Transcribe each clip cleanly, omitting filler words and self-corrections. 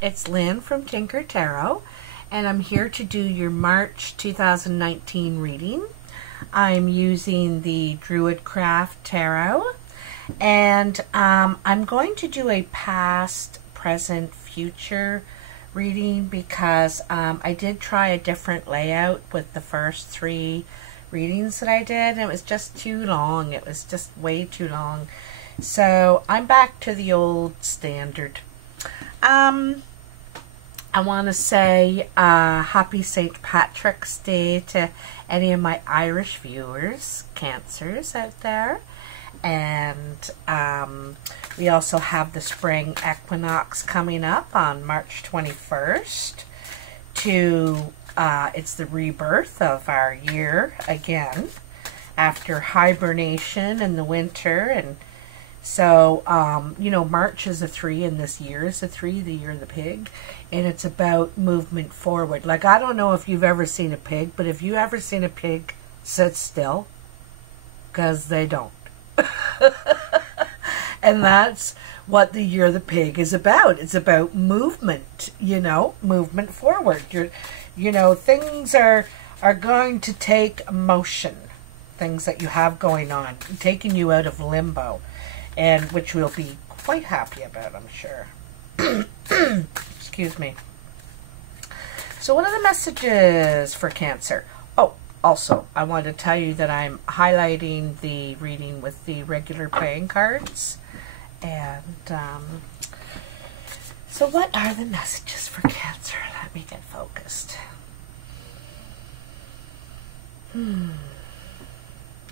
it's Lynn from Tinker Tarot, and I'm here to do your March 2019 reading. I'm using the Druid Craft Tarot, and I'm going to do a past, present, future reading because I did try a different layout with the first 3 readings that I did, and it was just too long. It was just way too long. So I'm back to the old standard. I want to say happy St. Patrick's Day to any of my Irish viewers, Cancers out there. And we also have the spring equinox coming up on March 21st. It's the rebirth of our year again after hibernation in the winter. And so, you know, March is a 3 and this year is a 3, the year of the pig. And it's about movement forward. Like, I don't know if you've ever seen a pig, but if you ever seen a pig sit still, because they don't. And that's what the year of the pig is about. It's about movement, you know, movement forward. You know, things are going to take motion. Things that you have going on, taking you out of limbo, and which we'll be quite happy about, I'm sure. Excuse me. So what are the messages for Cancer? Oh, also, I want to tell you that I'm highlighting the reading with the regular playing cards. And so what are the messages for Cancer? Let me get focused.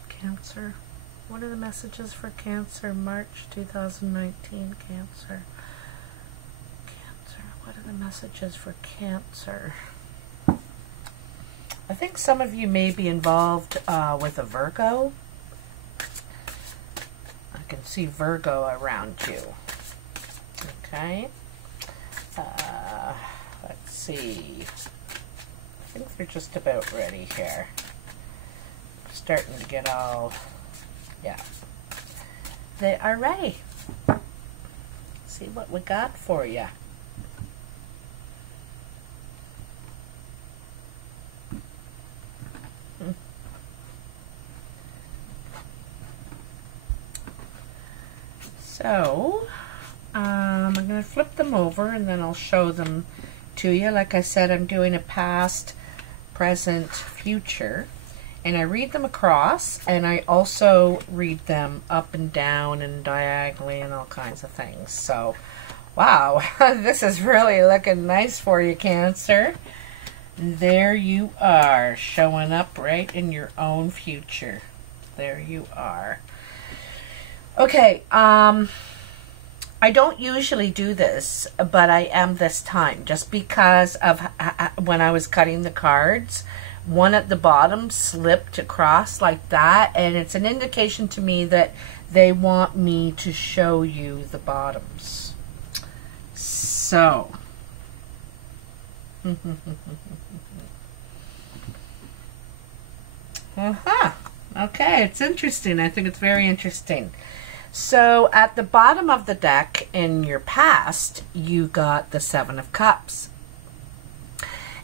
Cancer. What are the messages for Cancer? March 2019, Cancer. Cancer. What are the messages for Cancer? I think some of you may be involved with a Virgo. I can see Virgo around you. Okay. Let's see. I think they're just about ready here. Starting to get all, yeah. They are ready. See what we got for you. So, I'm going to flip them over and then I'll show them to you. Like I said, I'm doing a past, present, future. And I read them across, and I also read them up and down and diagonally and all kinds of things. So, wow, this is really looking nice for you, Cancer. There you are, showing up right in your own future. There you are. Okay, I don't usually do this, but I am this time, just because of when I was cutting the cards. One at the bottom slipped across like that, and it's an indication to me that they want me to show you the bottoms. So, okay, it's interesting. I think it's very interesting. So, at the bottom of the deck in your past, you got the 7 of Cups.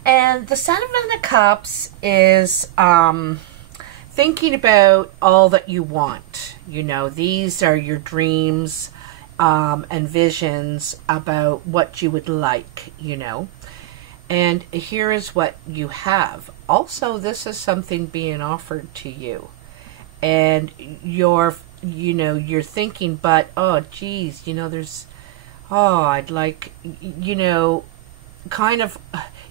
And the 7 of Cups is thinking about all that you want. You know, these are your dreams and visions about what you would like, you know. And here is what you have. Also, this is something being offered to you. And you're thinking, but, oh, geez, you know, there's, oh, I'd like, you know, kind of,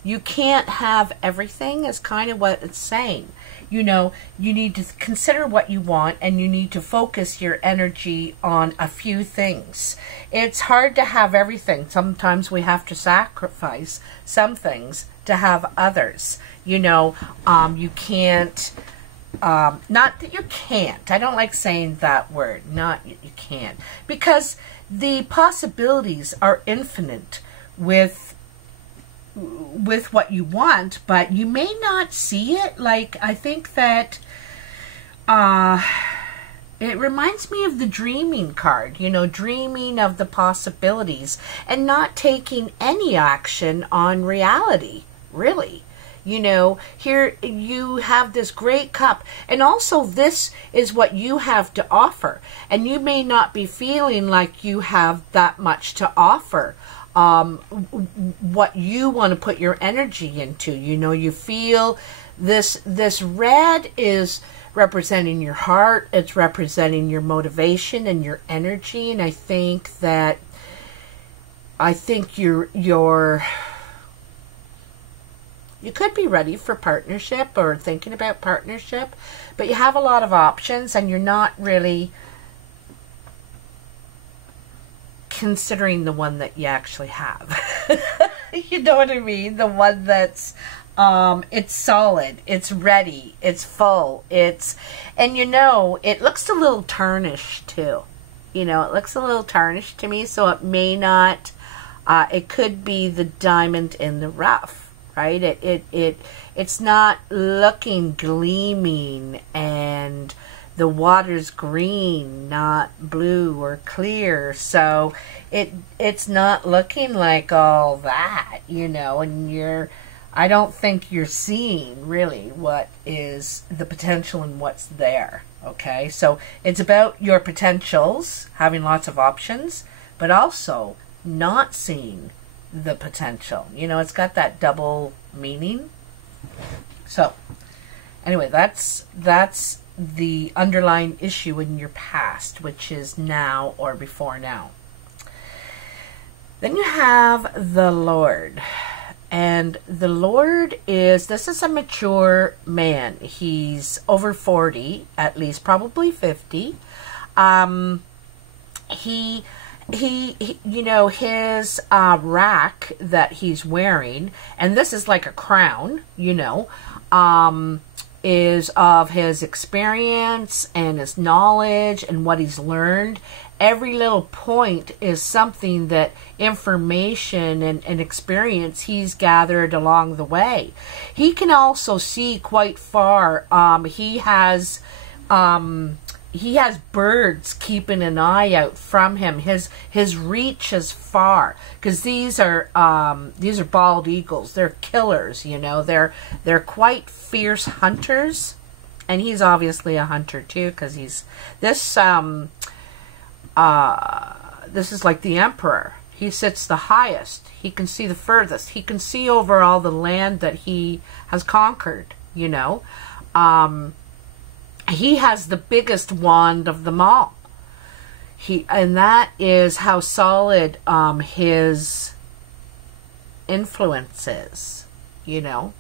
you can't have everything is kind of what it's saying. You know, you need to consider what you want, and you need to focus your energy on a few things. It's hard to have everything. Sometimes we have to sacrifice some things to have others. You know, you can't, not that you can't. I don't like saying that word, not you can't. Because the possibilities are infinite with what you want, but you may not see it. Like, I think that It reminds me of the dreaming card, you know, dreaming of the possibilities and not taking any action on reality, really. You know, here you have this great cup, and also this is what you have to offer, and you may not be feeling like you have that much to offer. What you want to put your energy into, you know, you feel this red is representing your heart, it's representing your motivation and your energy, and I think you're you could be ready for partnership or thinking about partnership, but you have a lot of options and you're not really considering the one that you actually have. You know what I mean? The one that's it's solid, it's ready, it's full, and you know, it looks a little tarnished too. You know, it looks a little tarnished to me, so it may not, it could be the diamond in the rough, right? It's not looking gleaming, and the water's green, not blue or clear, so it's not looking like all that, you know, and I don't think you're seeing really what is the potential and what's there, okay? So it's about your potentials, having lots of options, but also not seeing the potential. You know, it's got that double meaning. So anyway, that's the underlying issue in your past, which is now or before now. Then you have the Lord. And the Lord this is a mature man. He's over 40, at least, probably 50. He you know, his rack that he's wearing, and this is like a crown, you know, is of his experience and his knowledge and what he's learned. Every little point is something that information and experience he's gathered along the way. He can also see quite far. He has birds keeping an eye out from him. His reach is far, because these are bald eagles. They're killers, you know. They're quite fierce hunters, and he's obviously a hunter too, because he's this is like the emperor. He sits the highest. He can see the furthest. He can see over all the land that he has conquered, you know. He has the biggest wand of them all. And that is how solid his influence is, you know.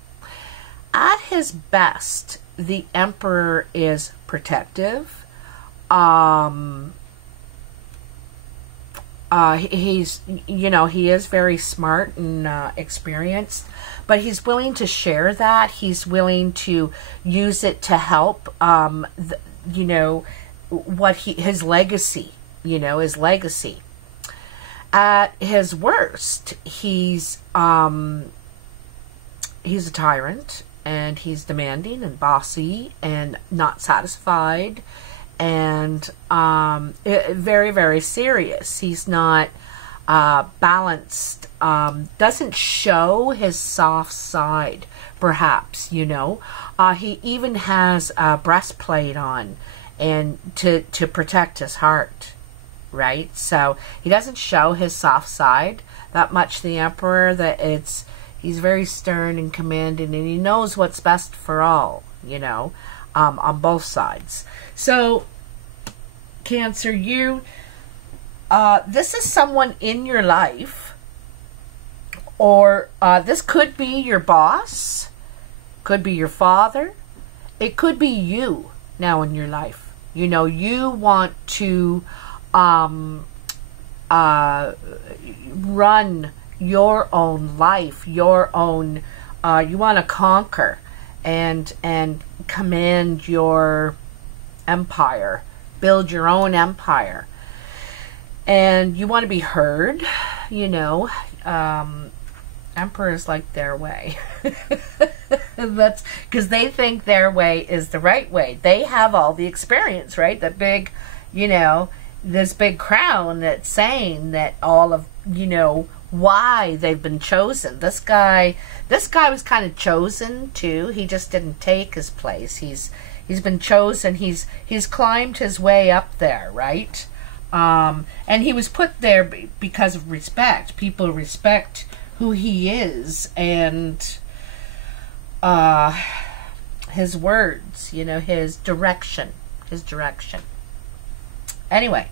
At his best, the emperor is protective. He's, you know, he is very smart and experienced, but he's willing to share that. He's willing to use it to help, you know, his legacy, you know, his legacy. At his worst, he's a tyrant, and he's demanding and bossy and not satisfied, and very, very serious. He's not balanced, doesn't show his soft side, perhaps, you know. He even has a breastplate on, and to protect his heart, right? So he doesn't show his soft side that much, the emperor, he's very stern and commanding, and he knows what's best for all, you know, on both sides. So Cancer, this is someone in your life, or this could be your boss, could be your father, it could be you now in your life. You know, you want to run your own life, your own, you want to conquer and command your empire, build your own empire, and you want to be heard, you know. Emperors like their way. That's because they think their way is the right way. They have all the experience, right? That big, you know, this big crown that's saying that all of, you know, why they've been chosen. This guy was kind of chosen too. He just didn't take his place. He's been chosen. He's climbed his way up there, right? And he was put there because of respect. People respect who he is and his words, you know, his direction. Anyway,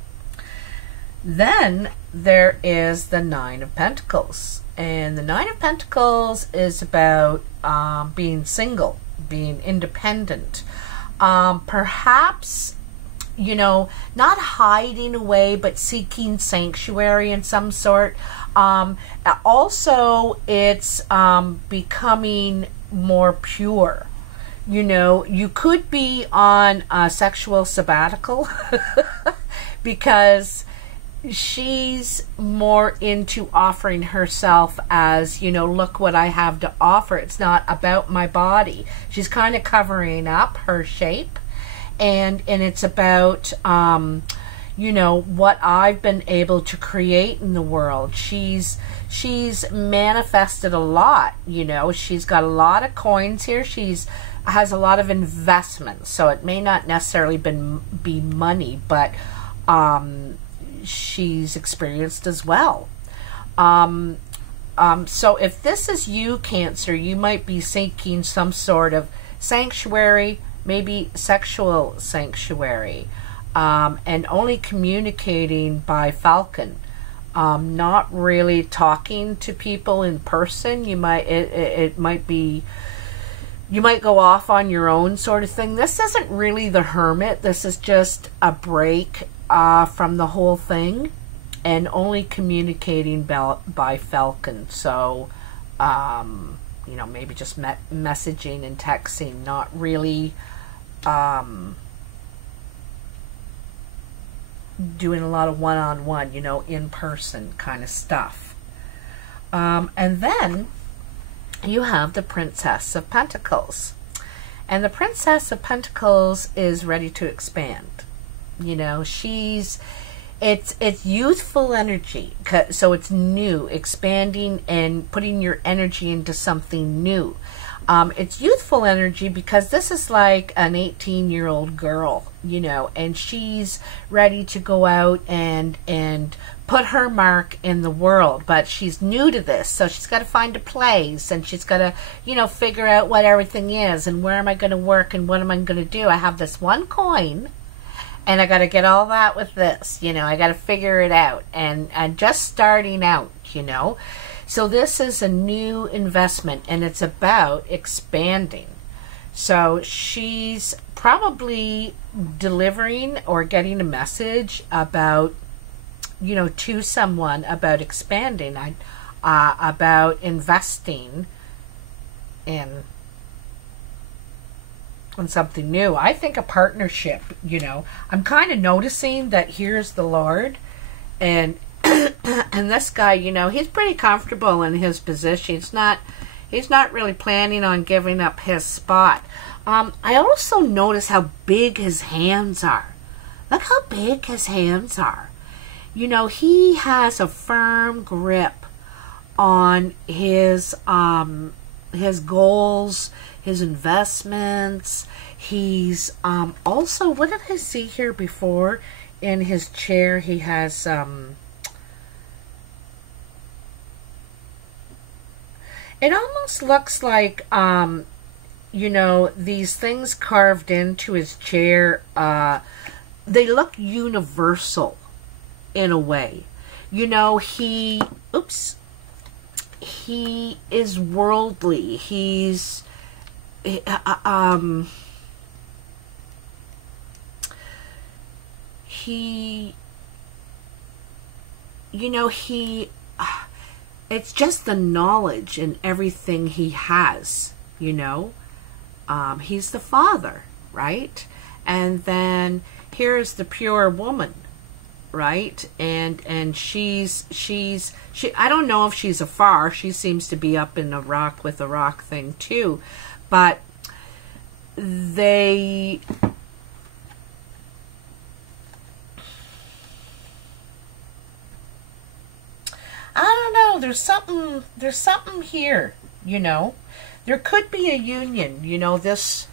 then there is the Nine of Pentacles. And the Nine of Pentacles is about being single, being independent. Perhaps, you know, not hiding away, but seeking sanctuary in some sort. Also, it's becoming more pure. You know, you could be on a sexual sabbatical because she's more into offering herself as, you know, look what I have to offer. It's not about my body. She's kind of covering up her shape, and it's about you know, what I've been able to create in the world. She's manifested a lot, you know. She's got a lot of coins here. Has a lot of investments, so it may not necessarily be money, but she's experienced as well. So if this is you, Cancer, you might be seeking some sort of sanctuary, maybe sexual sanctuary, and only communicating by Falcon, not really talking to people in person. You might it might be, you might go off on your own sort of thing. This isn't really the Hermit. This is just a break from the whole thing, and only communicating by Falcon. So, you know, maybe just messaging and texting, not really doing a lot of one-on-one, you know, in-person kind of stuff. And then you have the Princess of Pentacles. And the Princess of Pentacles is ready to expand. You know, it's youthful energy, so it's new, expanding and putting your energy into something new. It's youthful energy because this is like an 18-year-old girl, you know, and she's ready to go out and put her mark in the world, but she's new to this, so she's got to find a place, and she's got to, you know, figure out what everything is, and where am I going to work, and what am I going to do. I have this one coin, and I got to get all that with this, you know, I got to figure it out, and just starting out, you know. So this is a new investment, and it's about expanding. So she's probably delivering or getting a message about, you know, to someone about expanding, about investing in something new. I think a partnership, you know. I'm kind of noticing that here's the Lord, and and this guy, you know, he's pretty comfortable in his position. He's not really planning on giving up his spot. I also notice how big his hands are. Look how big his hands are. You know, he has a firm grip on his goals, his investments. He's also, what did I see here before? In his chair, he has it almost looks like, you know, these things carved into his chair, they look universal in a way. You know, he is worldly. He's, you know, it's just the knowledge and everything he has, you know. He's the father, right? And then here's the pure woman, right? And she I don't know if she's afar. She seems to be up in a rock with a rock thing too, but they I don't know, there's something here, you know. There could be a union, you know, this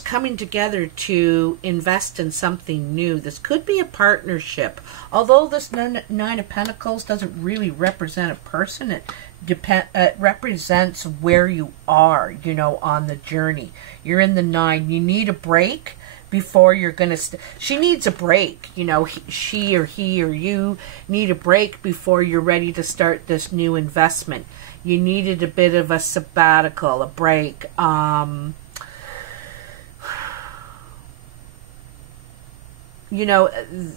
coming together to invest in something new. This could be a partnership. Although this Nine of Pentacles doesn't really represent a person, it represents where you are, you know, on the journey. You're in the 9. You need a break before you're going to... She needs a break, you know. She or he or you need a break before you're ready to start this new investment. You needed a bit of a sabbatical, a break. You know,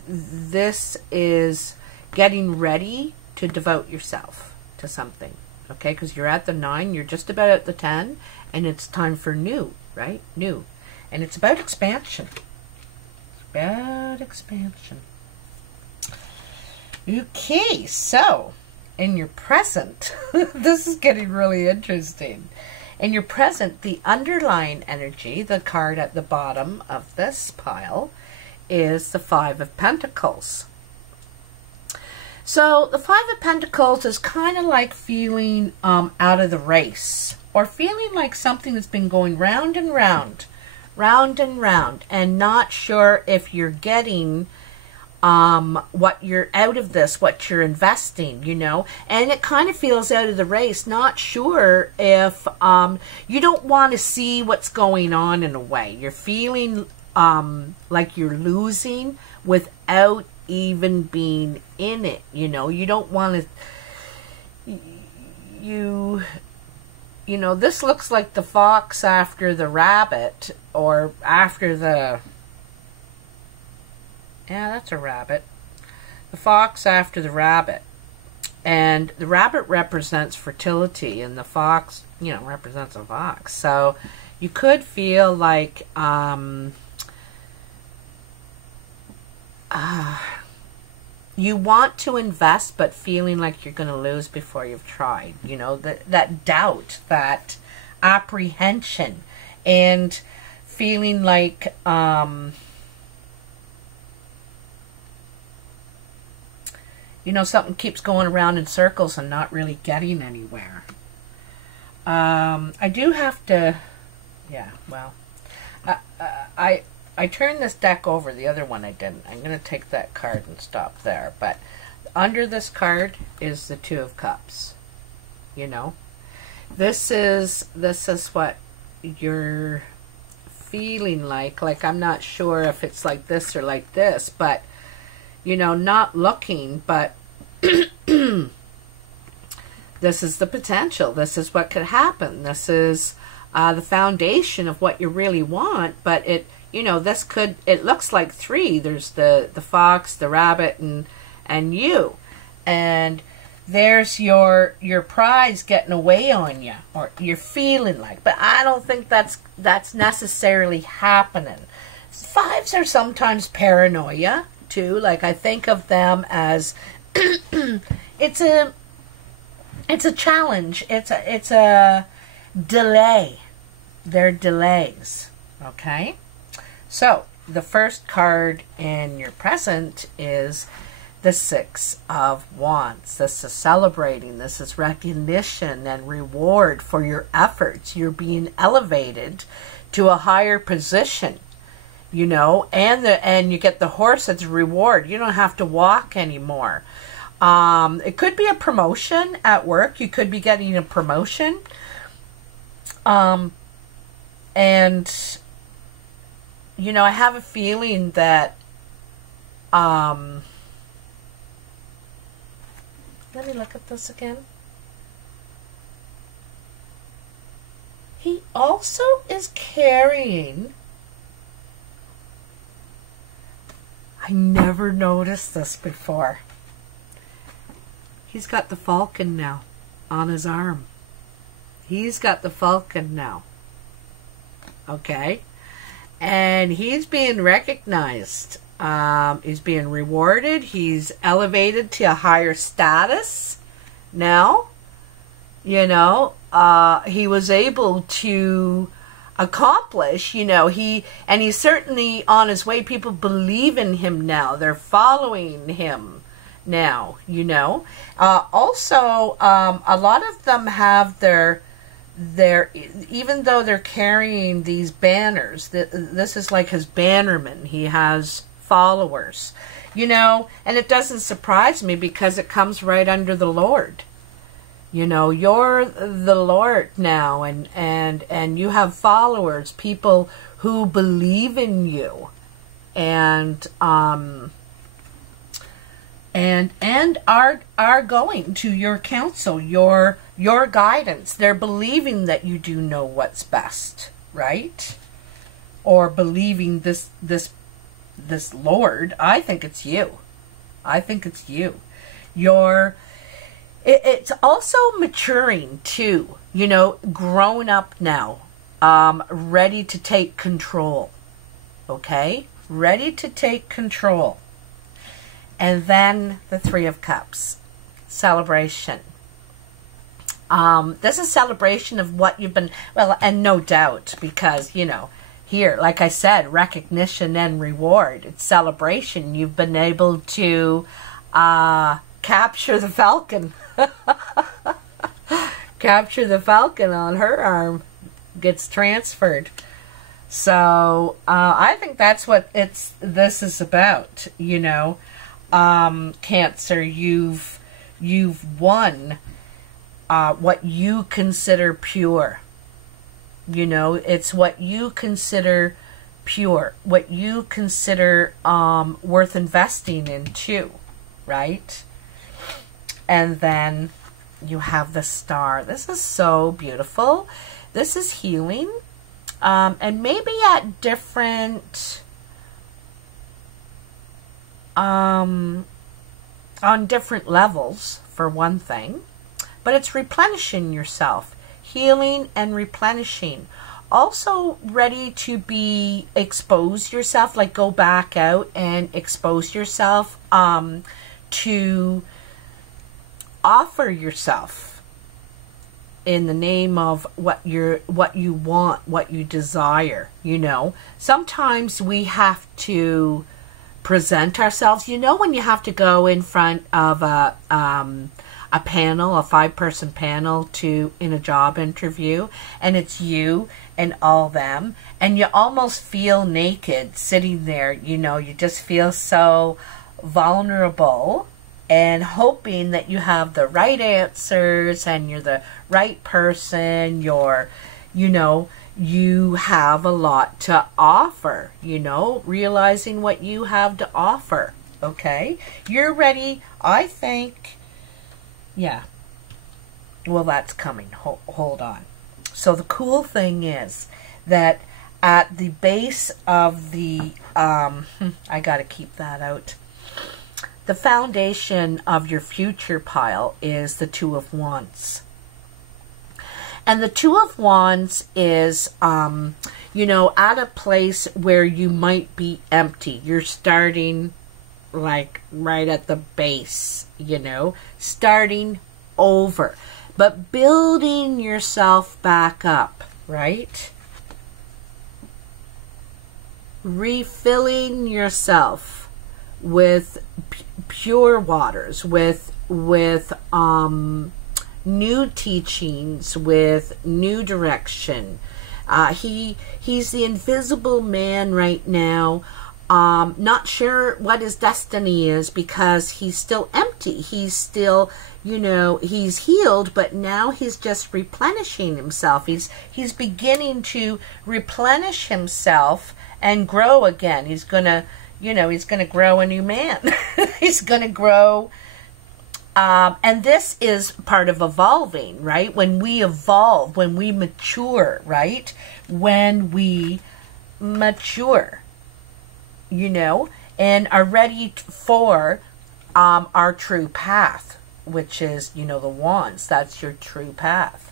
this is getting ready to devote yourself to something, okay? Because you're at the 9, you're just about at the 10, and it's time for new, right? New. And it's about expansion. It's about expansion. Okay, so in your present, this is getting really interesting. In your present, the underlying energy, the card at the bottom of this pile, is the 5 of Pentacles. So the 5 of Pentacles is kind of like feeling out of the race, or feeling like something that's been going round and round, and not sure if you're getting what you're out of this, what you're investing, you know. And it kind of feels out of the race, not sure if you don't want to see what's going on in a way. You're feeling like you're losing without even being in it, you know. You don't want to, you know, this looks like the fox after the rabbit, or after the, yeah, that's a rabbit. The fox after the rabbit. And the rabbit represents fertility, and the fox, you know, represents a fox. So you could feel like you want to invest, but feeling like you're going to lose before you've tried. You know, that doubt, that apprehension, and feeling like you know, something keeps going around in circles and not really getting anywhere. I do have to, yeah, well, I turned this deck over. The other one I didn't. I'm going to take that card and stop there. But under this card is the 2 of Cups. You know, this is what you're feeling like. Like, I'm not sure if it's like this or like this, but you know, not looking, but this is the potential. This is what could happen. This is the foundation of what you really want. But it, you know, this could, it looks like 3. There's the fox, the rabbit, and you. And there's your prize getting away on you, or you're feeling like. But I don't think that's necessarily happening. 5s are sometimes paranoia too. Like, I think of them as it's a challenge. It's a delay. They're delays. Okay? So, the first card in your present is the 6 of Wands. This is celebrating. This is recognition and reward for your efforts. You're being elevated to a higher position, you know, and you get the horse as a reward. You don't have to walk anymore. It could be a promotion at work. You could be getting a promotion. And you know, I have a feeling that let me look at this again. He also is carrying, I never noticed this before, he's got the falcon now on his arm. He's got the falcon now. Okay? And he's being recognized He's being rewarded. He's elevated to a higher status now. You know, he was able to accomplish, you know, he's certainly on his way. People believe in him now. They're following him now, you know. Also, a lot of them have their, even though they're carrying these banners, this is like his bannerman. He has followers, you know, and it doesn't surprise me because it comes right under the Lord. You know, you're the Lord now, and you have followers, people who believe in you, and are going to your counsel, your guidance. They're believing that you do know what's best, right? Or believing this Lord. I think it's you. I think it's you. It's also maturing too, you know, grown up now, ready to take control, okay? Ready to take control. And then the Three of Cups, celebration. This is celebration of what you've been, well, and no doubt, because, you know, here, like I said, recognition and reward. It's celebration. You've been able to capture the falcon. Capture the falcon on her arm. Gets transferred. So I think that's what this is about, you know. Cancer, you've won what you consider pure. You know, it's what you consider pure, what you consider worth investing in too, right? And then you have the Star. This is so beautiful. This is healing. And maybe at different, on different levels, for one thing. But it's replenishing yourself. Healing and replenishing. Also ready to be, expose yourself, like go back out and expose yourself to offer yourself in the name of what you want, what you desire, you know. Sometimes we have to present ourselves. You know, when you have to go in front of a panel, a 5-person panel in a job interview, and it's you and all them, and you almost feel naked sitting there, you know, you just feel so vulnerable, and hoping that you have the right answers and you're the right person, you know, you have a lot to offer, you know, realizing what you have to offer, okay? You're ready, I think, yeah. Well, that's coming. Hold on. So the cool thing is that at the base of the, I gotta keep that out. The foundation of your future pile is the Two of Wands. And the Two of Wands is, you know, at a place where you might be empty. You're starting like right at the base, you know, starting over, but building yourself back up, right? Refilling yourself with pure waters, with new teachings, with new direction. He's the invisible man right now. Not sure what his destiny is because he's still empty. He's still, you know, he's healed, but now he's just replenishing himself. He's beginning to replenish himself and grow again. He's gonna, you know, he's gonna grow a new man. He's gonna grow. And this is part of evolving, right? When we evolve, when we mature, right? When we mature, you know, and are ready for our true path, which is, you know, the wands. That's your true path.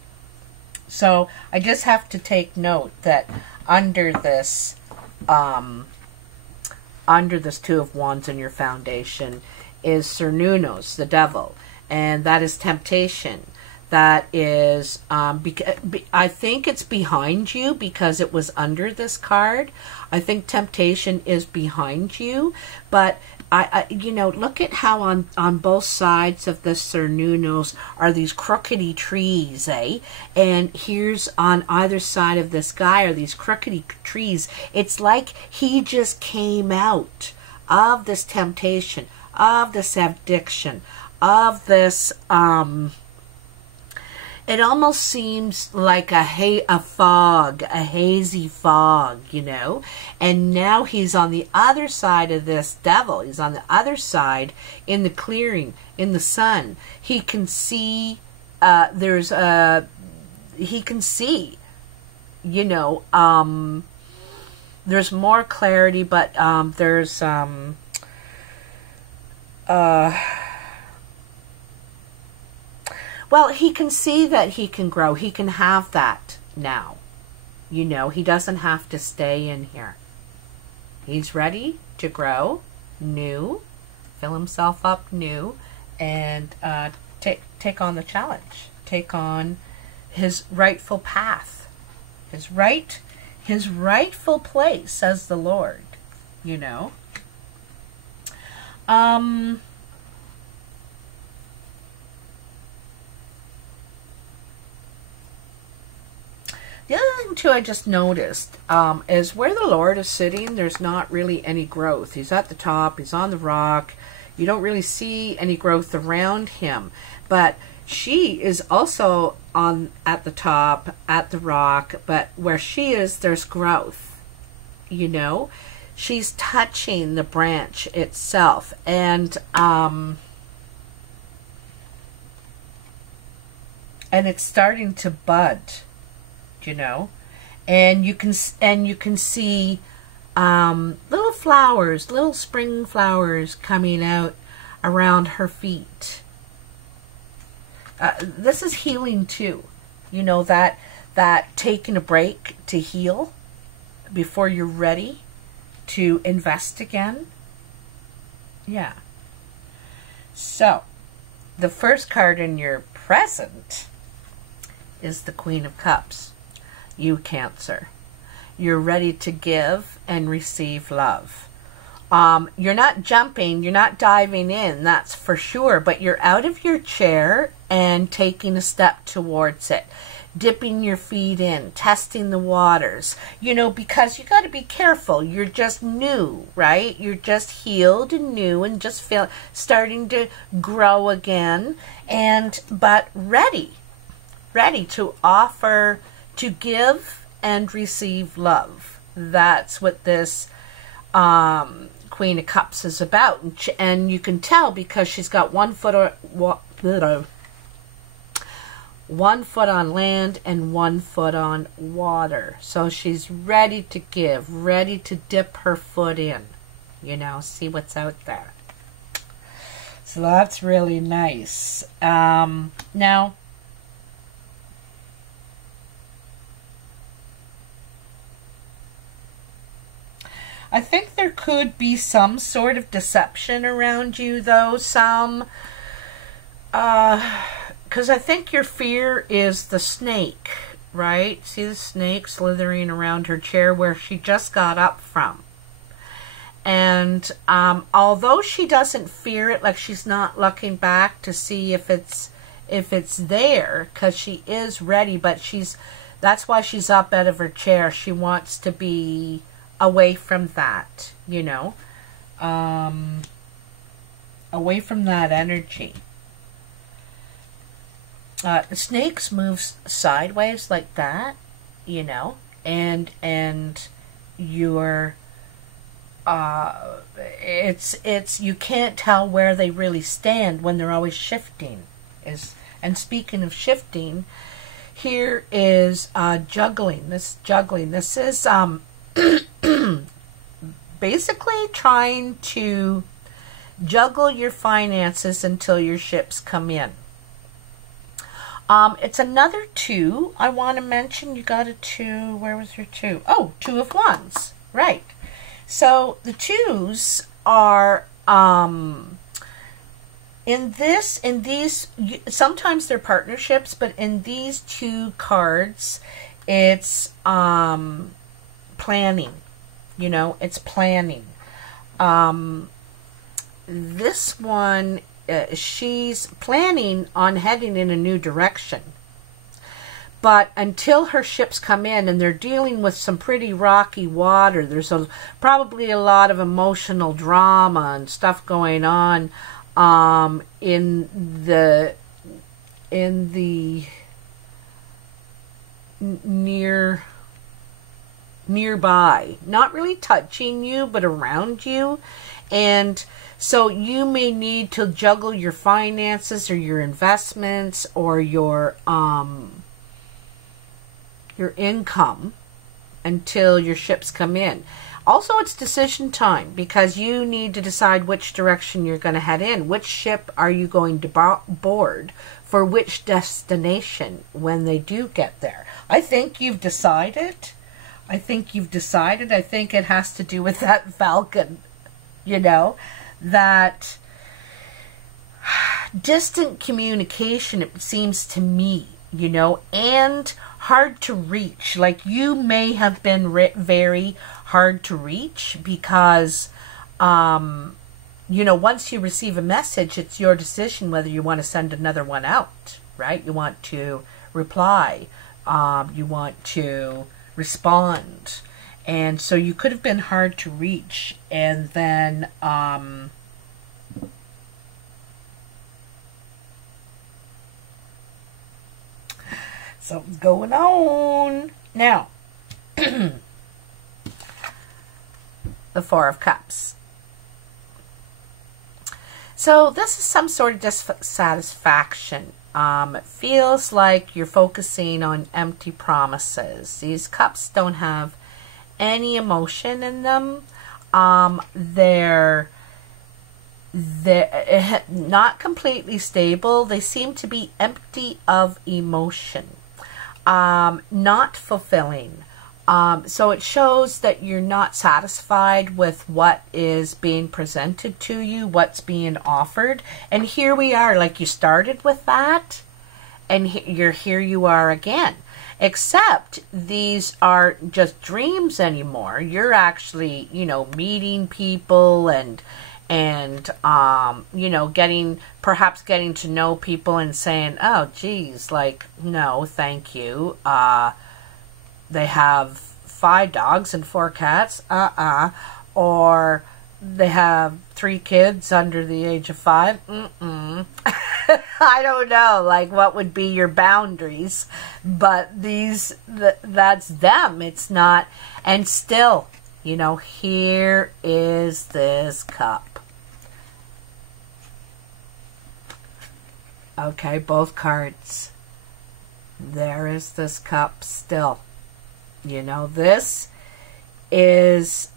So I just have to take note that under this under this Two of Wands in your foundation is Cernunnos, the devil, and that is temptation. That is, I think it's behind you because it was under this card. I think temptation is behind you, but you know, look at how on both sides of the Cernunnos are these crookedy trees, eh? And here's on either side of this guy are these crookedy trees. It's like he just came out of this temptation, of this addiction, of this, it almost seems like a fog, a hazy fog, you know. And now he's on the other side of this devil. He's on the other side in the clearing, in the sun. He can see, he can see, you know, there's more clarity, but there's, well, he can see that he can grow. He can have that now. You know, he doesn't have to stay in here. He's ready to grow new, fill himself up new, and take on the challenge. Take on his rightful path. His rightful place as the Lord, you know. The other thing, too, I just noticed is where the Lord is sitting, there's not really any growth. He's at the top. He's on the rock. You don't really see any growth around him. But she is also at the top, at the rock. But where she is, there's growth. You know? She's touching the branch itself. And it's starting to bud. You know, and you can see little flowers, little spring flowers coming out around her feet. This is healing too, you know, that taking a break to heal before you're ready to invest again. Yeah. So the first card in your present is the Queen of Cups. You, Cancer. You're ready to give and receive love. You're not jumping, you're not diving in, that's for sure, but you're out of your chair and taking a step towards it. Dipping your feet in, testing the waters, you know, because you got to be careful. You're just new, right? You're just healed and new and just starting to grow again, but ready to offer, to give and receive love. That's what this Queen of Cups is about. And you can tell because she's got one foot on land and 1 foot on water. So she's ready to give, ready to dip her foot in, you know, see what's out there. So that's really nice. Now, I think there could be some sort of deception around you, though. Because I think your fear is the snake, right? See the snake slithering around her chair where she just got up from. And although she doesn't fear it, like she's not looking back to see if it's there, because she is ready, but that's why she's up out of her chair. She wants to be away from that, you know, away from that energy. Snakes move sideways like that, you know, and you're, you can't tell where they really stand when they're always shifting. And speaking of shifting, here is juggling. This is basically trying to juggle your finances until your ships come in. It's another 2 I want to mention. You got a 2. Where was your 2? Oh, 2 of Wands. Right. So the twos are in these, sometimes they're partnerships, but in these two cards, it's planning. You know, it's planning. This one, she's planning on heading in a new direction. But until her ships come in, and they're dealing with some pretty rocky water, there's probably a lot of emotional drama and stuff going on in the nearby, not really touching you, but around you. And so you may need to juggle your finances or your investments or your income until your ships come in. Also, it's decision time, because you need to decide which direction you're going to head in. Which ship are you going to board for which destination when they do get there? I think you've decided. I think it has to do with that falcon, you know, that distant communication, it seems to me, you know, and hard to reach. Like, you may have been very hard to reach because, you know, once you receive a message, it's your decision whether you want to send another one out, right? You want to reply. You want to respond. And so you could have been hard to reach. And then, something's going on. Now, the Four of Cups. So this is some sort of dissatisfaction. It feels like you're focusing on empty promises. These cups don't have any emotion in them. They're not completely stable. They seem to be empty of emotion. Not fulfilling. So it shows that you're not satisfied with what is being presented to you, what's being offered. And here we are, like, you started with that, and here you are again. Except these aren't just dreams anymore. You're actually, you know, meeting people and you know, perhaps getting to know people and saying, oh, geez, like, no, thank you. They have 5 dogs and 4 cats. Or they have 3 kids under the age of 5. I don't know, like, what would be your boundaries, but that's them. It's not. And still, you know, here is this cup. Okay, both cards. There is this cup still. You know, this is,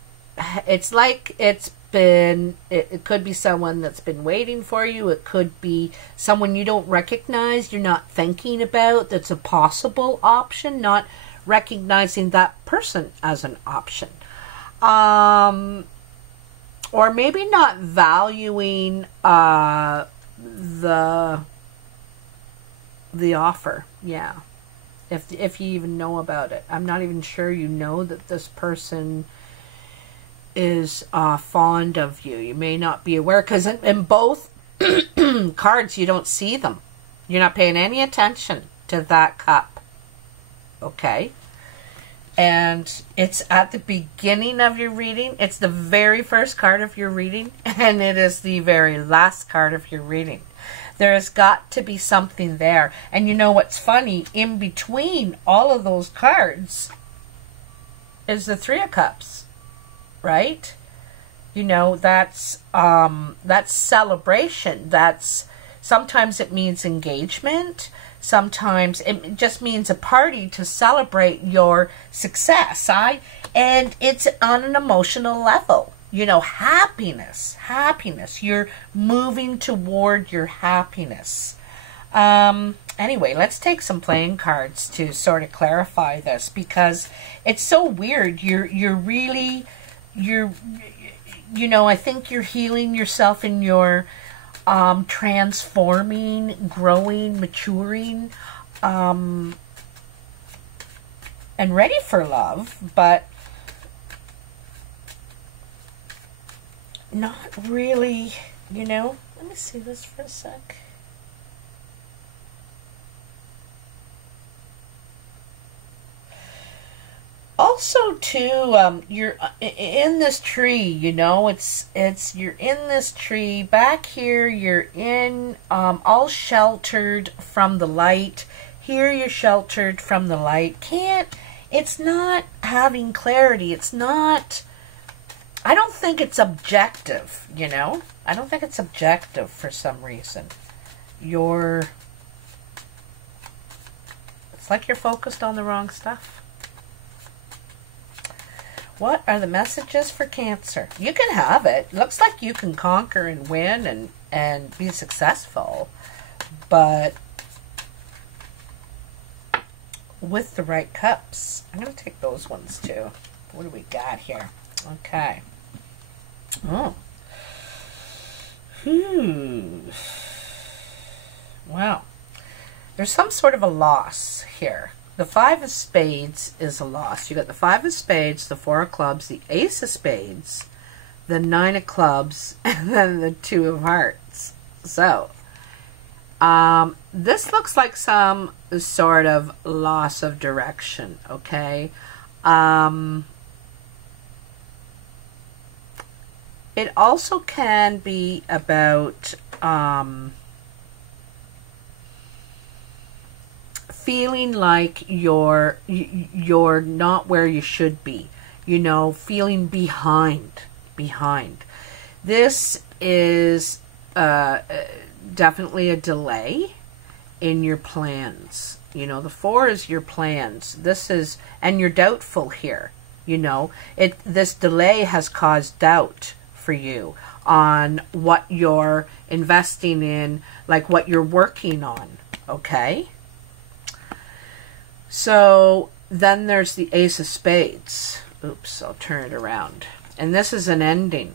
it's like it's been, it could be someone that's been waiting for you. It could be someone you don't recognize, you're not thinking about, that's a possible option, not recognizing that person as an option. Or maybe not valuing the offer. Yeah. If you even know about it. I'm not even sure you know that this person is fond of you. You may not be aware, because in both cards you don't see them. You're not paying any attention to that cup. Okay? And it's at the beginning of your reading. It's the very first card of your reading, and it is the very last card of your reading. There has got to be something there. And you know what's funny? In between all of those cards is the 3 of Cups, right? You know, that's celebration. That's, sometimes it means engagement. Sometimes it just means a party to celebrate your success. And it's on an emotional level. You know, happiness. You're moving toward your happiness. Anyway, let's take some playing cards to sort of clarify this, because it's so weird. You're really you're, you know, I think you're healing yourself and you're transforming, growing, maturing, and ready for love, but not really, you know. Let me see this for a sec. Also, too, you're in this tree, you know, you're in this tree. Back here, you're in, all sheltered from the light. Here, you're sheltered from the light. It's not having clarity. It's not, I don't think it's objective, you know. I don't think it's objective for some reason. It's like you're focused on the wrong stuff. What are the messages for Cancer? You can have it. Looks like you can conquer and win and be successful. But with the right cups. I'm going to take those ones too. What do we got here? Okay. Oh. Wow. There's some sort of a loss here. The 5 of Spades is a loss. You got the 5 of Spades, the 4 of Clubs, the Ace of Spades, the 9 of Clubs, and then the 2 of Hearts. So, this looks like some sort of loss of direction, okay? It also can be about feeling like you're not where you should be, you know, feeling behind. This is definitely a delay in your plans. You know, the 4 is your plans. This is, and you're doubtful here. You know, this delay has caused doubt for you on what you're investing in, like what you're working on. Okay. So then there's the Ace of Spades. Oops, I'll turn it around. And this is an ending,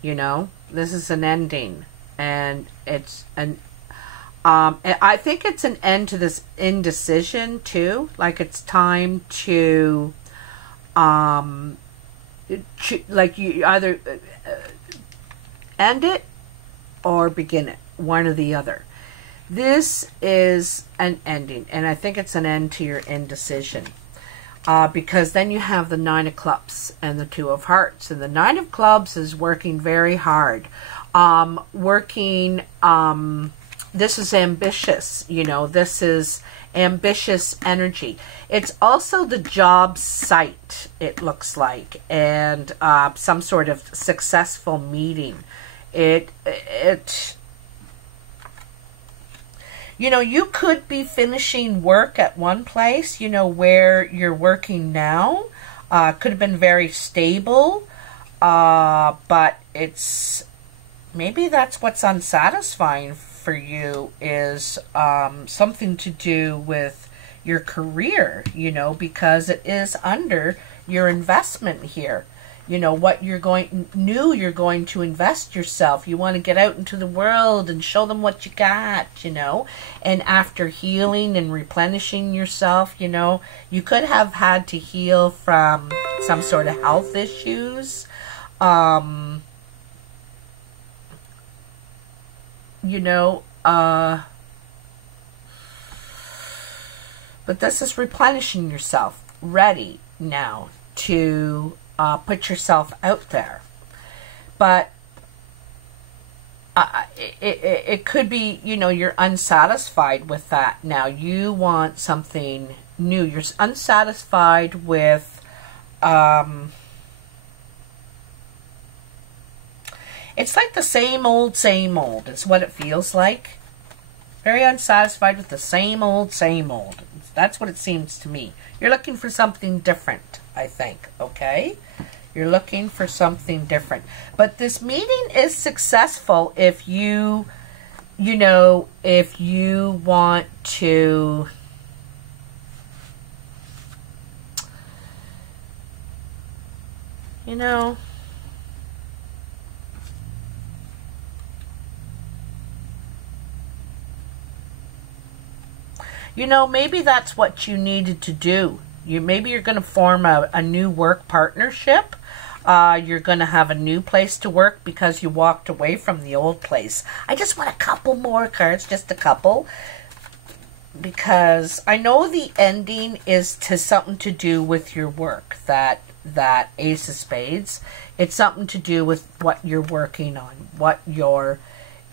you know. This is an ending. And it's an, I think it's an end to this indecision too. Like it's time to, like you either end it or begin it, one or the other. This is an ending, and I think it's an end to your indecision. Because then you have the 9 of Clubs and the 2 of Hearts. And the 9 of Clubs is working very hard. This is ambitious, you know, this is ambitious energy. It's also the job site, it looks like, and some sort of successful meeting. You know, you could be finishing work at one place, you know, where you're working now. Could have been very stable, but it's, maybe that's what's unsatisfying for you, is something to do with your career, you know, because it is under your investment here. You know, what you're going to invest yourself. You want to get out into the world and show them what you got, you know. And after healing and replenishing yourself, you know, you could have had to heal from some sort of health issues. You know, but this is replenishing yourself, ready now to put yourself out there. But it could be, you know, you're unsatisfied with that now. You want something new. You're unsatisfied with, it's like the same old, is what it feels like. Very unsatisfied with the same old, That's what it seems to me. You're looking for something different, I think, okay? You're looking for something different. But this meeting is successful if you know, if you want to, you know, you know, maybe that's what you needed to do. Maybe you're going to form a new work partnership. You're going to have a new place to work because you walked away from the old place. I just want a couple more cards, just a couple. Because I know the ending is to something to do with your work, that Ace of Spades. It's something to do with what you're working on, what you're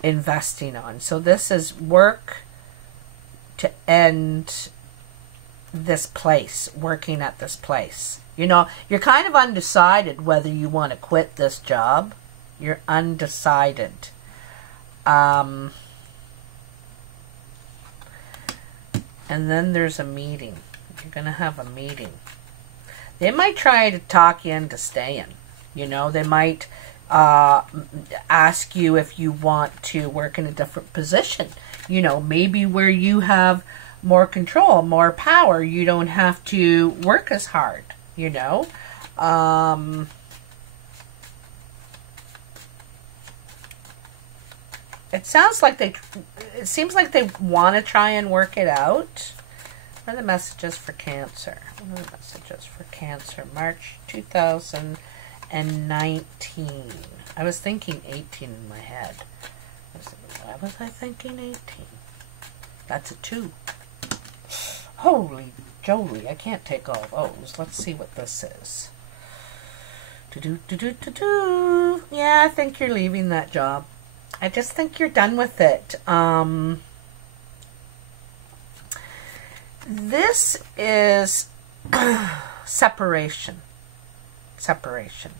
investing on. So this is work to end this place, working at this place. You know, you're kind of undecided whether you want to quit this job. You're undecided. And then there's a meeting. You're going to have a meeting. They might try to talk you into staying. You know, they might ask you if you want to work in a different position. You know, maybe where you have more control, more power. You don't have to work as hard, you know. It seems like they want to try and work it out. What are the messages for Cancer? What are the messages for Cancer? March 2019. I was thinking 18 in my head. Why was I thinking 18? That's a 2. Holy Jolie, I can't take all those. Let's see what this is. Yeah, I think you're leaving that job. I just think you're done with it. This is separation. Separation.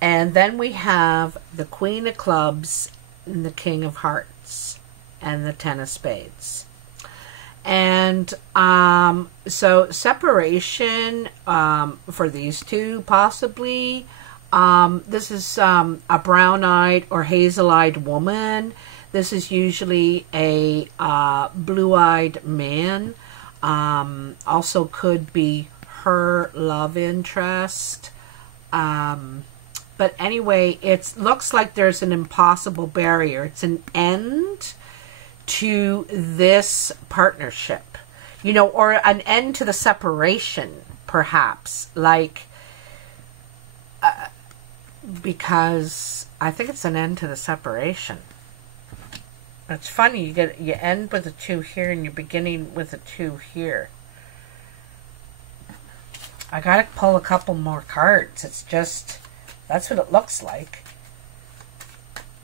And then we have the Queen of Clubs and the King of Hearts and the Ten of Spades. And so separation for these two, possibly. This is a brown-eyed or hazel-eyed woman. This is usually a blue-eyed man. Also could be her love interest. But anyway, it looks like there's an impossible barrier. It's an end to this partnership, you know, or an end to the separation, perhaps, like, because I think it's an end to the separation. It's funny, you end with a 2 here and you're beginning with a 2 here. I gotta pull a couple more cards. It's just, that's what it looks like.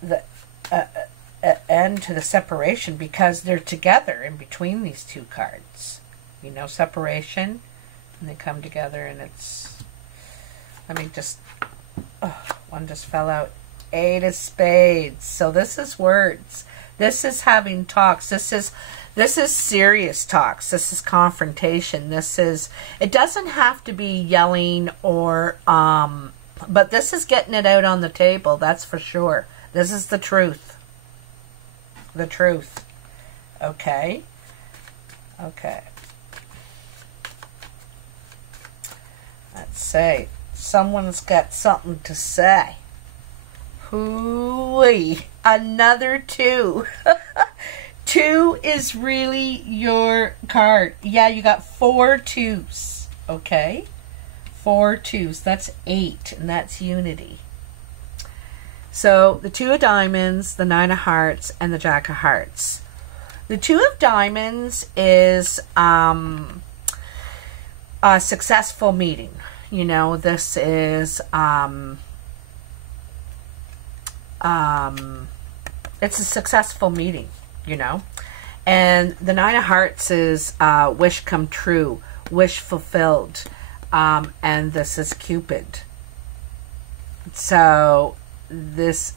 The end to the separation, because they're together in between these two cards. You know, separation, and they come together, and it's, let me just, one just fell out. 8 of Spades. So this is words. This is having talks. This is serious talks. This is confrontation. This is, it doesn't have to be yelling or, but this is getting it out on the table, that's for sure. This is the truth. The truth. Okay. Okay. Let's say someone's got something to say. Hooey. Another 2. 2 is really your card. Yeah, you got 4 2s. Okay. 4 2s. That's 8, and that's unity. So the 2 of Diamonds, the 9 of Hearts, and the Jack of Hearts. The 2 of Diamonds is a successful meeting. You know, this is it's a successful meeting, you know. And the 9 of Hearts is wish come true, wish fulfilled. And this is Cupid. So this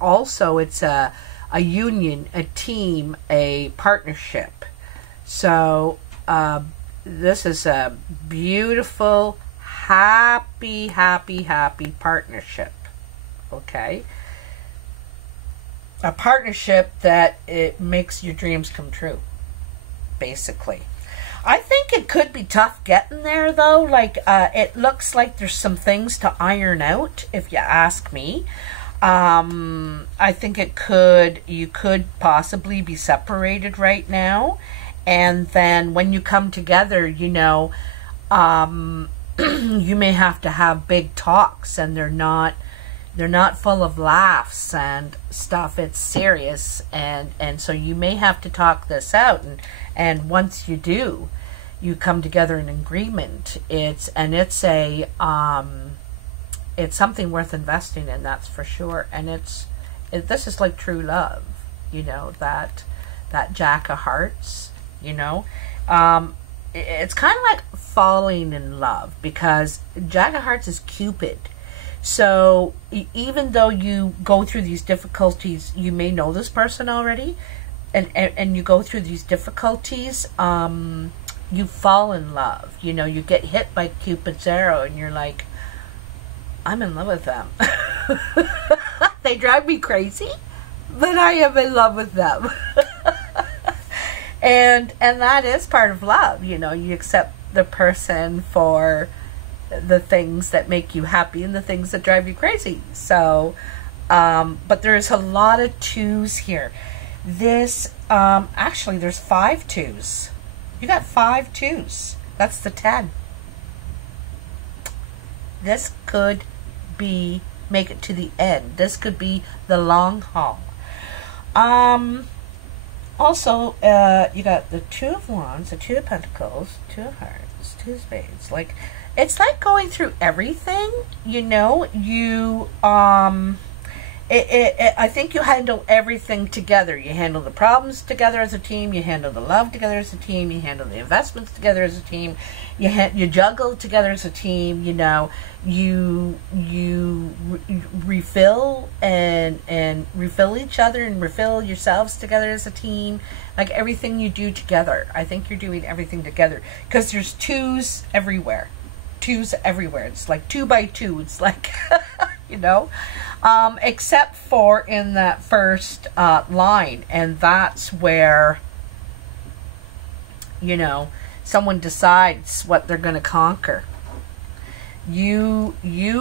also, it's a union, a team, a partnership. So this is a beautiful, happy partnership. Okay, a partnership that it makes your dreams come true, basically. I think it could be tough getting there, though. Like, it looks like there's some things to iron out, if you ask me. I think you could possibly be separated right now. And then when you come together, you know, you may have to have big talks, and they're not full of laughs and stuff. It's serious, and so you may have to talk this out, and once you do, you come together in agreement. It's something worth investing in, that's for sure. And this is like true love, you know, that Jack of Hearts, you know. It's kind of like falling in love, because Jack of Hearts is Cupid. So even though you go through these difficulties, you may know this person already, and you go through these difficulties, you fall in love. You know, you get hit by Cupid's arrow, and you're like, I'm in love with them. They drive me crazy, but I am in love with them. And that is part of love. You know, you accept the person for the things that make you happy and the things that drive you crazy. So, but there's a lot of twos here. This, actually, there's 5 twos. You got 5 twos. That's the 10. This could be, make it to the end. This could be the long haul. Also, you got the 2 of Wands, the 2 of Pentacles, 2 of Hearts, 2 of Spades. Like, it's like going through everything, you know. I think you handle everything together. You handle the problems together as a team. You handle the love together as a team. You handle the investments together as a team. You juggle together as a team. You know, you refill and refill each other and refill yourselves together as a team. Like, everything you do together. I think you're doing everything together, because there's 2s everywhere. 2s everywhere. It's like 2 by 2. It's like, you know. Except for in that first line, and that's where, you know, someone decides what they're going to conquer. You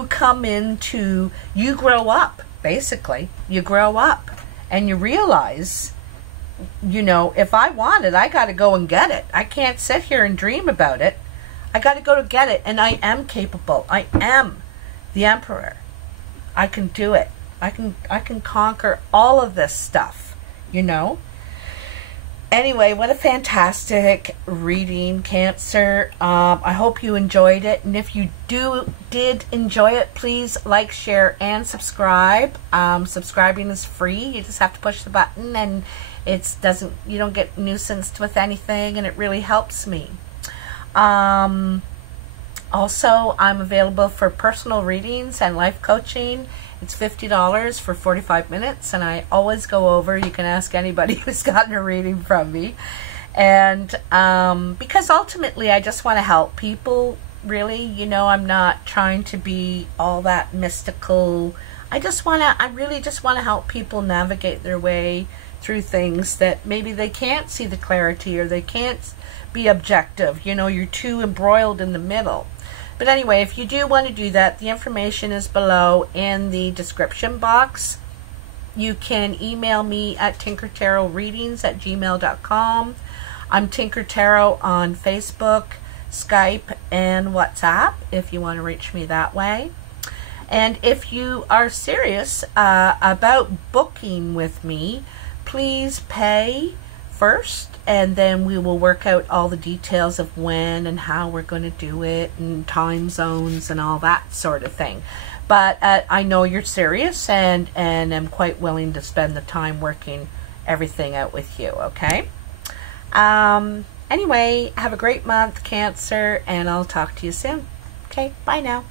come into, you grow up, basically. You grow up, and you realize, you know, if I want it, I got to go and get it. I can't sit here and dream about it. I got to go to get it, and I am capable. I am the Emperor. I can do it. I can conquer all of this stuff, you know. Anyway, what a fantastic reading, Cancer. I hope you enjoyed it, and if you did enjoy it, please like, share, and subscribe. Subscribing is free. You just have to push the button, and you don't get nuisanced with anything, and it really helps me. Also, I'm available for personal readings and life coaching. It's $50 for 45 minutes, and I always go over. You can ask anybody who's gotten a reading from me. And because ultimately I just want to help people, really. You know, I'm not trying to be all that mystical. I really just want to help people navigate their way through things that maybe they can't see the clarity, or they can't be objective. You know, you're too embroiled in the middle. But anyway, if you do want to do that, the information is below in the description box. You can email me at tinkertarotreadings@gmail.com. I'm Tinker Tarot on Facebook, Skype, and WhatsApp if you want to reach me that way. And if you are serious about booking with me, please pay first, and then we will work out all the details of when and how we're going to do it, and time zones and all that sort of thing. But I know you're serious, and I'm quite willing to spend the time working everything out with you, okay? Anyway, have a great month, Cancer, and I'll talk to you soon. Okay, bye now.